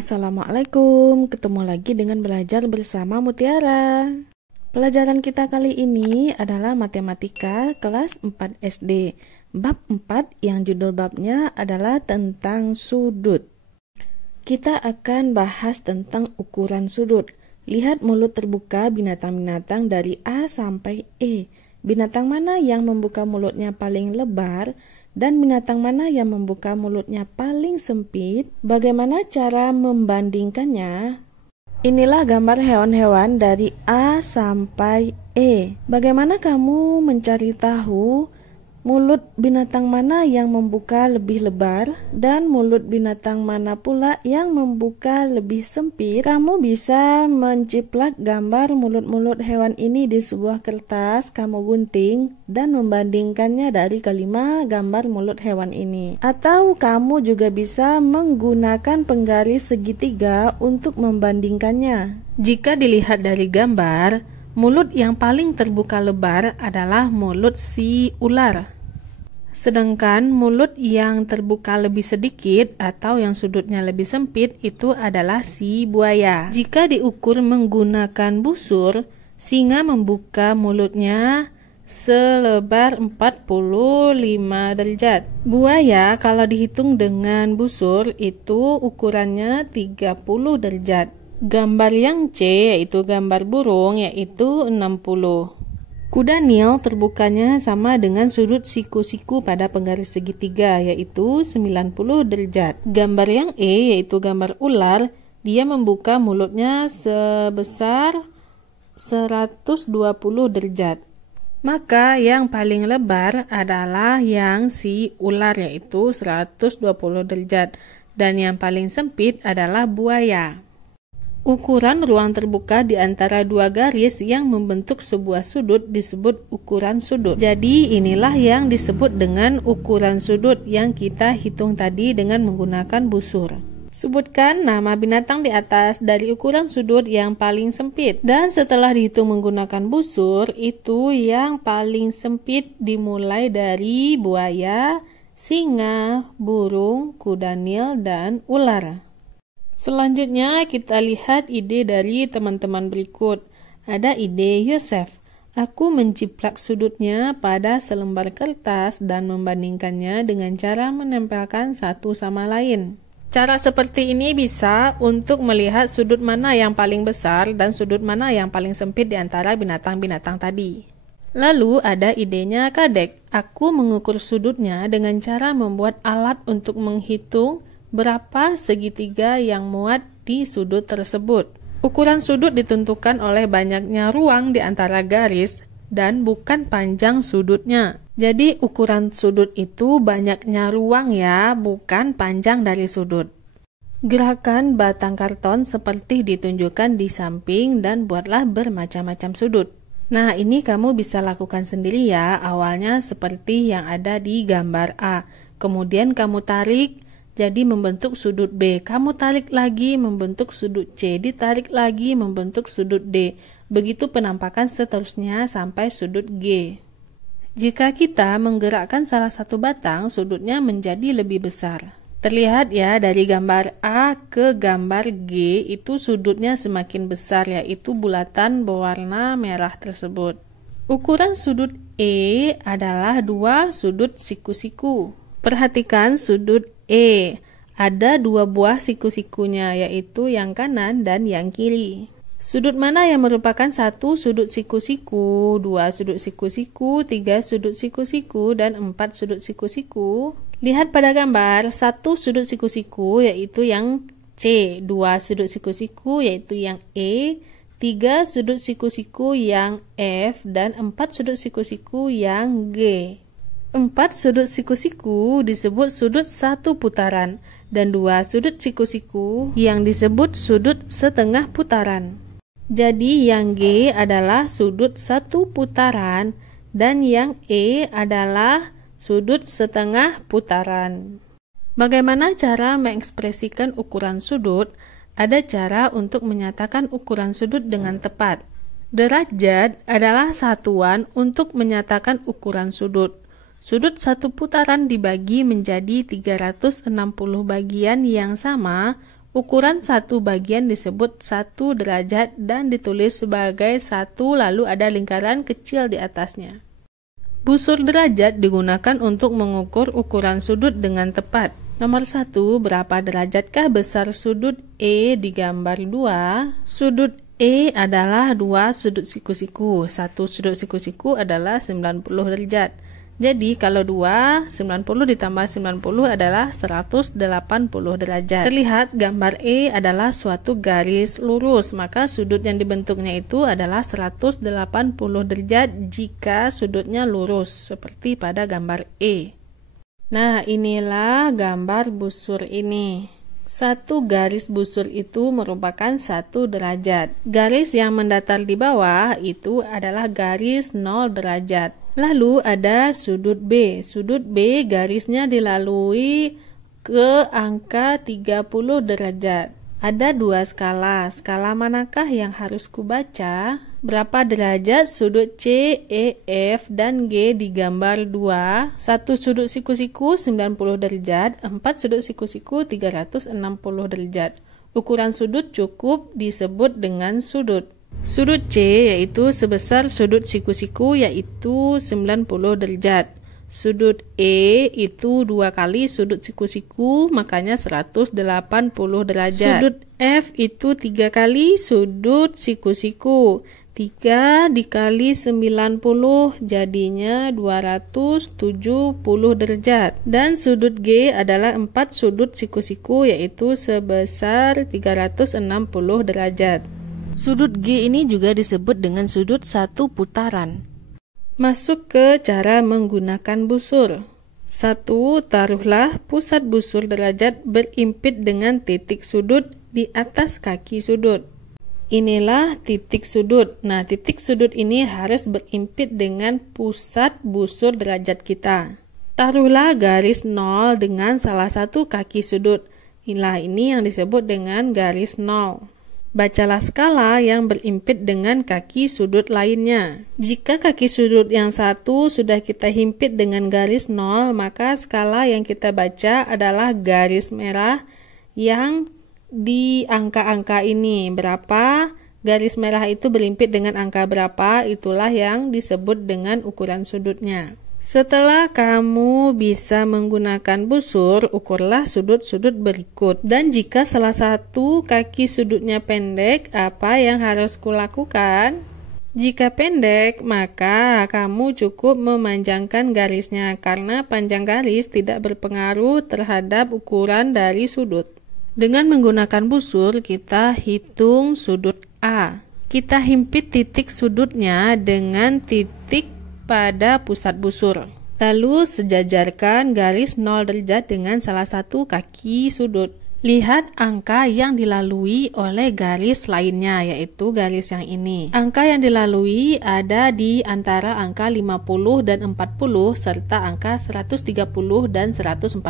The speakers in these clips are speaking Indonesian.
Assalamualaikum, ketemu lagi dengan belajar bersama Mutiara. Pelajaran kita kali ini adalah matematika kelas 4 SD, bab 4 yang judul babnya adalah tentang sudut. Kita akan bahas tentang ukuran sudut. Lihat mulut terbuka binatang-binatang dari A sampai E. Binatang mana yang membuka mulutnya paling lebar dan binatang mana yang membuka mulutnya paling sempit? Bagaimana cara membandingkannya? Inilah gambar hewan-hewan dari A sampai E. Bagaimana kamu mencari tahu mulut binatang mana yang membuka lebih lebar dan mulut binatang mana pula yang membuka lebih sempit? Kamu bisa menciplak gambar mulut-mulut hewan ini di sebuah kertas, kamu gunting dan membandingkannya dari kelima gambar mulut hewan ini. Atau kamu juga bisa menggunakan penggaris segitiga untuk membandingkannya. Jika dilihat dari gambar, mulut yang paling terbuka lebar adalah mulut si ular. Sedangkan mulut yang terbuka lebih sedikit atau yang sudutnya lebih sempit itu adalah si buaya. Jika diukur menggunakan busur, singa membuka mulutnya selebar 45 derajat. Buaya kalau dihitung dengan busur itu ukurannya 30 derajat. Gambar yang C yaitu gambar burung yaitu 60. Kuda Nil terbukanya sama dengan sudut siku-siku pada penggaris segitiga yaitu 90 derajat. Gambar yang E yaitu gambar ular, dia membuka mulutnya sebesar 120 derajat. Maka yang paling lebar adalah yang si ular yaitu 120 derajat dan yang paling sempit adalah buaya. Ukuran ruang terbuka di antara dua garis yang membentuk sebuah sudut disebut ukuran sudut. Jadi inilah yang disebut dengan ukuran sudut yang kita hitung tadi dengan menggunakan busur. Sebutkan nama binatang di atas dari ukuran sudut yang paling sempit. Dan setelah dihitung menggunakan busur, itu yang paling sempit dimulai dari buaya, singa, burung, kuda Nil, dan ular. Selanjutnya kita lihat ide dari teman-teman berikut. Ada ide Yosef. Aku menciplak sudutnya pada selembar kertas dan membandingkannya dengan cara menempelkan satu sama lain. Cara seperti ini bisa untuk melihat sudut mana yang paling besar dan sudut mana yang paling sempit di antara binatang-binatang tadi. Lalu ada idenya Kadek. Aku mengukur sudutnya dengan cara membuat alat untuk menghitung berapa segitiga yang muat di sudut tersebut. Ukuran sudut ditentukan oleh banyaknya ruang di antara garis dan bukan panjang sudutnya. Jadi ukuran sudut itu banyaknya ruang ya, bukan panjang dari sudut. Gerakan batang karton seperti ditunjukkan di samping dan buatlah bermacam-macam sudut. Nah, ini kamu bisa lakukan sendiri ya, awalnya seperti yang ada di gambar A. Kemudian kamu tarik, jadi membentuk sudut B. Kamu tarik lagi membentuk sudut C. Ditarik lagi membentuk sudut D. Begitu penampakan seterusnya sampai sudut G. Jika kita menggerakkan salah satu batang, sudutnya menjadi lebih besar. Terlihat ya dari gambar A ke gambar G itu sudutnya semakin besar yaitu bulatan berwarna merah tersebut. Ukuran sudut E adalah dua sudut siku-siku. Perhatikan sudut E. Ada dua buah siku-sikunya yaitu yang kanan dan yang kiri. Sudut mana yang merupakan satu sudut siku-siku, dua sudut siku-siku, tiga sudut siku-siku, dan empat sudut siku-siku? Lihat pada gambar, satu sudut siku-siku yaitu yang C, dua sudut siku-siku yaitu yang E, tiga sudut siku-siku yang F, dan empat sudut siku-siku yang G. Empat sudut siku-siku disebut sudut satu putaran dan dua sudut siku-siku yang disebut sudut setengah putaran. Jadi yang G adalah sudut satu putaran dan yang E adalah sudut setengah putaran. Bagaimana cara mengekspresikan ukuran sudut? Ada cara untuk menyatakan ukuran sudut dengan tepat. Derajat adalah satuan untuk menyatakan ukuran sudut. Sudut satu putaran dibagi menjadi 360 bagian yang sama Ukuran satu bagian disebut 1 derajat dan ditulis sebagai 1 lalu ada lingkaran kecil di atasnya. Busur derajat digunakan untuk mengukur ukuran sudut dengan tepat. Nomor 1, berapa derajatkah besar sudut E di gambar 2? Sudut E adalah 2 sudut siku-siku. Satu sudut siku-siku adalah 90 derajat. Jadi kalau 2, 90 ditambah 90 adalah 180 derajat. Terlihat gambar E adalah suatu garis lurus, maka sudut yang dibentuknya itu adalah 180 derajat jika sudutnya lurus, seperti pada gambar E. Nah, inilah gambar busur ini. Satu garis busur itu merupakan 1 derajat. Garis yang mendatar di bawah itu adalah garis 0 derajat. Lalu ada sudut B. Sudut B garisnya dilalui ke angka 30 derajat. Ada 2 skala. Skala manakah yang harus kubaca? Berapa derajat sudut C, E, F, dan G di gambar 2? 1 sudut siku-siku 90 derajat, 4 sudut siku-siku 360 derajat. Ukuran sudut cukup disebut dengan sudut. Sudut C yaitu sebesar sudut siku-siku yaitu 90 derajat. Sudut E itu 2 kali sudut siku-siku makanya 180 derajat. Sudut F itu 3 kali sudut siku-siku. 3 dikali 90 jadinya 270 derajat. Dan sudut G adalah 4 sudut siku-siku yaitu sebesar 360 derajat. Sudut G ini juga disebut dengan sudut 1 putaran. Masuk ke cara menggunakan busur. 1. Taruhlah pusat busur derajat berimpit dengan titik sudut di atas kaki sudut. Inilah titik sudut. Nah, titik sudut ini harus berimpit dengan pusat busur derajat kita. Taruhlah garis 0 dengan salah satu kaki sudut. Inilah ini yang disebut dengan garis 0. Bacalah skala yang berimpit dengan kaki sudut lainnya. Jika kaki sudut yang satu sudah kita himpit dengan garis 0, maka skala yang kita baca adalah garis merah yang di angka-angka ini. Berapa garis merah itu berimpit dengan angka berapa, itulah yang disebut dengan ukuran sudutnya. Setelah kamu bisa menggunakan busur, ukurlah sudut-sudut berikut. Dan jika salah satu kaki sudutnya pendek, apa yang harus kulakukan? Jika pendek, maka kamu cukup memanjangkan garisnya karena panjang garis tidak berpengaruh terhadap ukuran dari sudut. Dengan menggunakan busur, kita hitung sudut A. Kita himpit titik sudutnya dengan titik pada pusat busur. Lalu sejajarkan garis 0 derajat dengan salah satu kaki sudut. Lihat angka yang dilalui oleh garis lainnya, yaitu garis yang ini. Angka yang dilalui ada di antara angka 50 dan 40 serta angka 130 dan 140.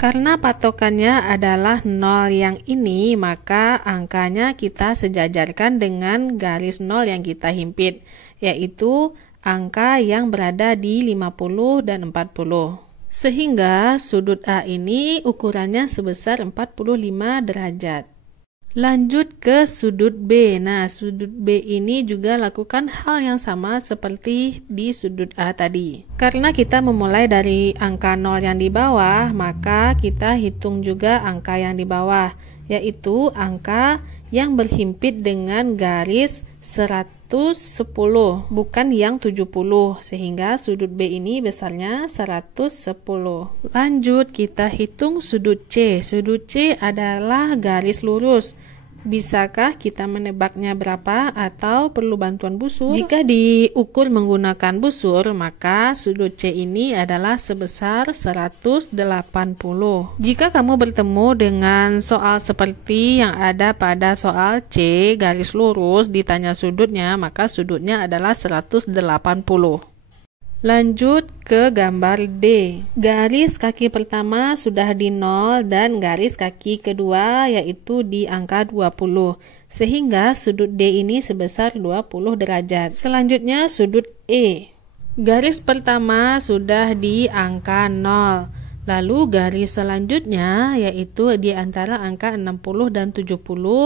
Karena patokannya adalah 0 yang ini, maka angkanya kita sejajarkan dengan garis 0 yang kita himpit, yaitu angka yang berada di 50 dan 40. Sehingga sudut A ini ukurannya sebesar 45 derajat. Lanjut ke sudut B. Nah, sudut B ini juga lakukan hal yang sama seperti di sudut A tadi. Karena kita memulai dari angka 0 yang di bawah, maka kita hitung juga angka yang di bawah, yaitu angka yang berhimpit dengan garis 110, bukan yang 70, sehingga sudut B ini besarnya 110. Lanjut, kita hitung sudut C. Sudut C adalah garis lurus. Bisakah kita menebaknya berapa atau perlu bantuan busur? Jika diukur menggunakan busur, maka sudut C ini adalah sebesar 180. Jika kamu bertemu dengan soal seperti yang ada pada soal C, garis lurus, ditanya sudutnya, maka sudutnya adalah 180. Lanjut ke gambar D. Garis kaki pertama sudah di 0 dan garis kaki kedua yaitu di angka 20. Sehingga sudut D ini sebesar 20 derajat. Selanjutnya sudut E. Garis pertama sudah di angka 0 Lalu garis selanjutnya yaitu di antara angka 60 dan 70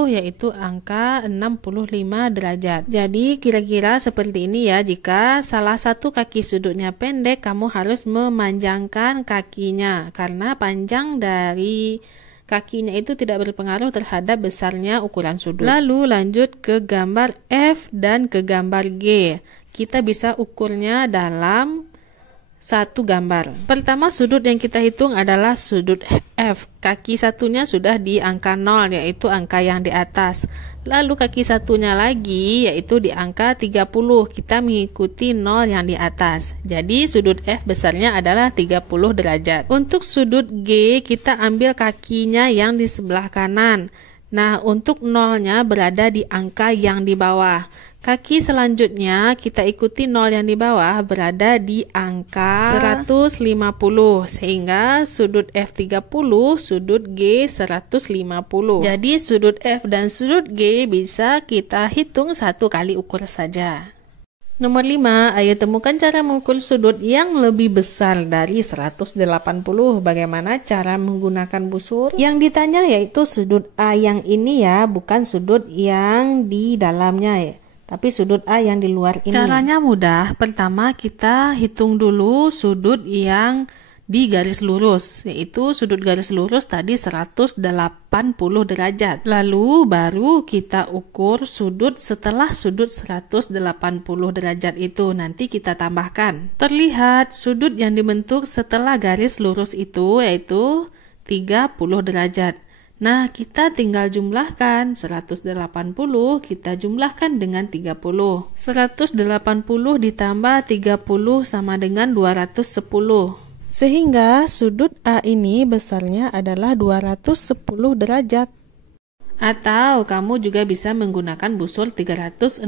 yaitu angka 65 derajat. Jadi kira-kira seperti ini ya, jika salah satu kaki sudutnya pendek, kamu harus memanjangkan kakinya karena panjang dari kakinya itu tidak berpengaruh terhadap besarnya ukuran sudut. Lalu lanjut ke gambar F dan ke gambar G. Kita bisa ukurnya dalam satu gambar. Pertama, sudut yang kita hitung adalah sudut F. Kaki satunya sudah di angka 0, yaitu angka yang di atas. Lalu kaki satunya lagi yaitu di angka 30. Kita mengikuti 0 yang di atas. Jadi sudut F besarnya adalah 30 derajat. Untuk sudut G, kita ambil kakinya yang di sebelah kanan. Nah, untuk 0-nya berada di angka yang di bawah. Kaki selanjutnya kita ikuti 0 yang di bawah berada di angka 150, sehingga sudut F 30, sudut G 150. Jadi sudut F dan sudut G bisa kita hitung satu kali ukur saja. Nomor 5, ayo temukan cara mengukur sudut yang lebih besar dari 180. Bagaimana cara menggunakan busur? Yang ditanya yaitu sudut A yang ini ya, bukan sudut yang di dalamnya ya, tapi sudut A yang di luar ini. Caranya mudah. Pertama kita hitung dulu sudut yang di garis lurus, yaitu sudut garis lurus tadi 180 derajat. Lalu baru kita ukur sudut setelah sudut 180 derajat itu. Nanti kita tambahkan. Terlihat sudut yang dibentuk setelah garis lurus itu yaitu 30 derajat. Nah, kita tinggal jumlahkan 180, kita jumlahkan dengan 30. 180 ditambah 30 sama dengan 210. Sehingga sudut A ini besarnya adalah 210 derajat. Atau kamu juga bisa menggunakan busur 360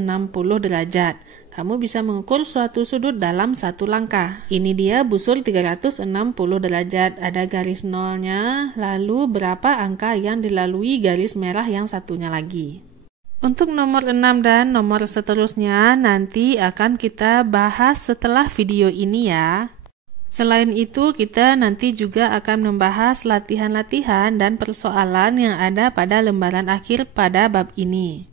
derajat. Kamu bisa mengukur suatu sudut dalam satu langkah. Ini dia busur 360 derajat. Ada garis nolnya, lalu berapa angka yang dilalui garis merah yang satunya lagi. Untuk nomor 6 dan nomor seterusnya nanti akan kita bahas setelah video ini ya. Selain itu, kita nanti juga akan membahas latihan-latihan dan persoalan yang ada pada lembaran akhir pada bab ini.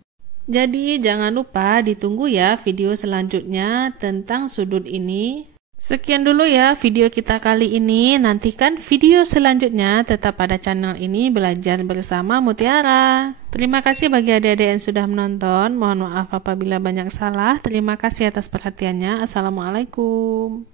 Jadi, jangan lupa ditunggu ya video selanjutnya tentang sudut ini. Sekian dulu ya video kita kali ini. Nantikan video selanjutnya tetap pada channel ini Belajar Bersama Mutiara. Terima kasih bagi adik-adik yang sudah menonton. Mohon maaf apabila banyak salah. Terima kasih atas perhatiannya. Assalamualaikum.